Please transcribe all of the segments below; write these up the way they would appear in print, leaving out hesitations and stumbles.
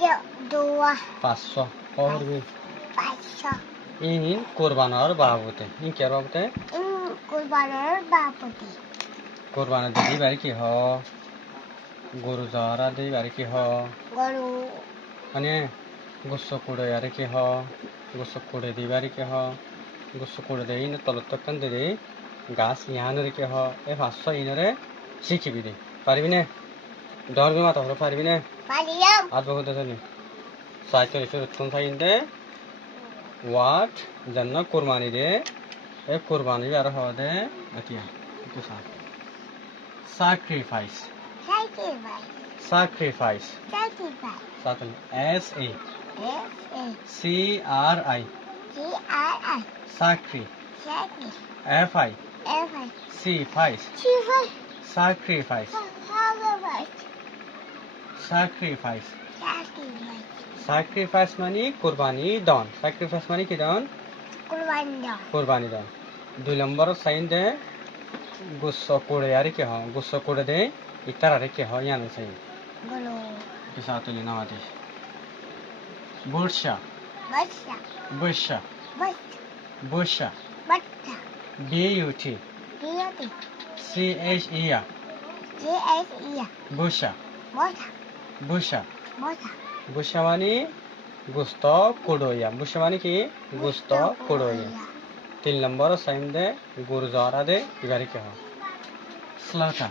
Dua. 500 করবি Pasha. ইন কোরবানোর বাবুতে ইন কে বাবুতে Kurbanır babuti. কোরবানো দিদি বাড়ি কি হ গরু জহরা দিদি বাড়ি কি হ Guru. মানে গোস্ব কুড়ে আর কি হ গোস্ব কুড়ে দিই বাড়ি কি হ গোস্ব কুড়ে দেই না তলত তখন দিদি গাছ ইহানের কি হ এ 500 ইনরে শিখিবি দি পারবি না ধরবি মাথা হলো পারবি না Mariam. আজ বহুত দেনি সাইকেল এসে উত্তম সাইন দে ওয়াট জন্য কুরবানি দে এ কুরবানি আর হওয়া দে আতিয়া একটু sacrifice Sacrifice. sacrifice Sacrifice. সাতল s a S-A. c r i G-R-I. sacri Sacri. f i F-I. c fice Chival. sacrifice Sacrifice. sacrifice Sacrifice. sacrifice মানে কুরবানি দান sacrifice মানে কি দান Kurbanı. কুরবানি দান 2 নম্বর সাইন দে গুস্স করে আর কি হ গুস্স করে দে ইতার আর কি হ ইয়ান সাইন Guru. কি সাতলি নামাতি বুরশা Basha. বুরশা Basha. বুরশা Basha. b u t Beauty. c h e r G-S-E. বুরশা Bota. বুরশা Bota. বুরশা মানে গুস্ত কুড়ইয়া বুরশা মানে কি গুস্ত কুড়ইয়া 3 নম্বর সাইন দে গুরু জরা দে ইবারে কি হ slaughter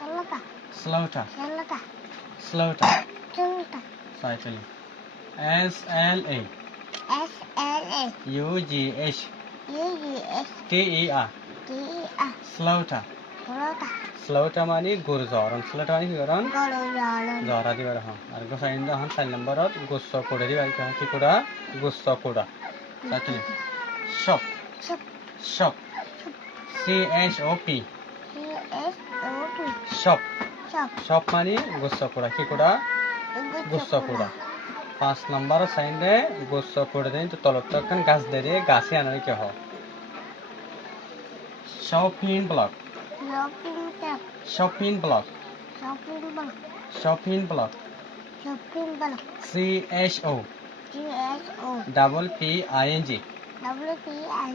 Salata. slaughter Salata. slaughter Salata. সাইকেলি s l a S-L-A. u g h U-G-S. t e r D-E-R. slaughter Salata. slaughter মানে গুরু জরন slaughter মানে কি করন Guru. Yalan. জরা দিবার হ আর গো সাইন দে হন 4 নম্বরত গুস্ত করে দিবার কি কুড়া গুস্ত কুড়া সাইকেলি shop Shop. shop c h o p C-S-O-P. shop Shop. shop মানে গুস্ত কুড়া কি কুড়া গুস্ত কুড়া 5 নম্বর সাইন দে গুস্ত কুড়া দেন তো তলত তখন গাছ দে দে গাছে আনার কি হ shopping block Shopping mall. shopping block Shopping mall. shopping block Shopping mall. c h o G-S-O. double p i n g W-P-I-N.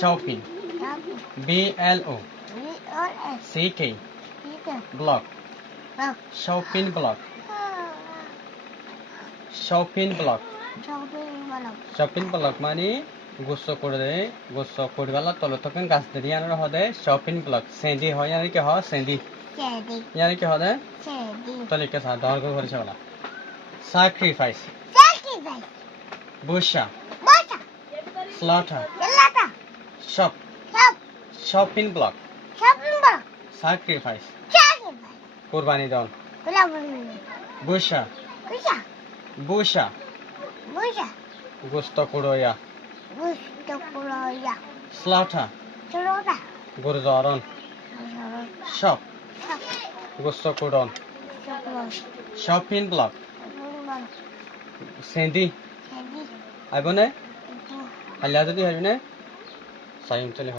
shopping Shopping. b l o B-O-S. c k Peter. block Block. shopping block shopping block Shopping mall. shopping block মানে গুস্ত করে দে গুস্ত করিবালা তলত তখন গাছ দে আনার হদে shopping block সেন্দি হয় আর কি হ সেন্দি Teddy. यानी क्या होता है Teddy. तो लिख के साथ डॉल को भरी वाला sacrifice Sacrifice. busha Bota. slaughter Salata. shop Shop. shopping block Shopping mall. sacrifice Sacrifice. कुर्बानी दान Kurbanı. busha Busha. busha Busha. गुस्तो कुड़ोया Gusto kuroya. slaughter Salata. गुरजारन shop Shop. गुस्तो कुड़ोन Shopping. shopping block Shopping mall. सेंदी Teddy. आइबने हल्ला तो दी हरने साइम चले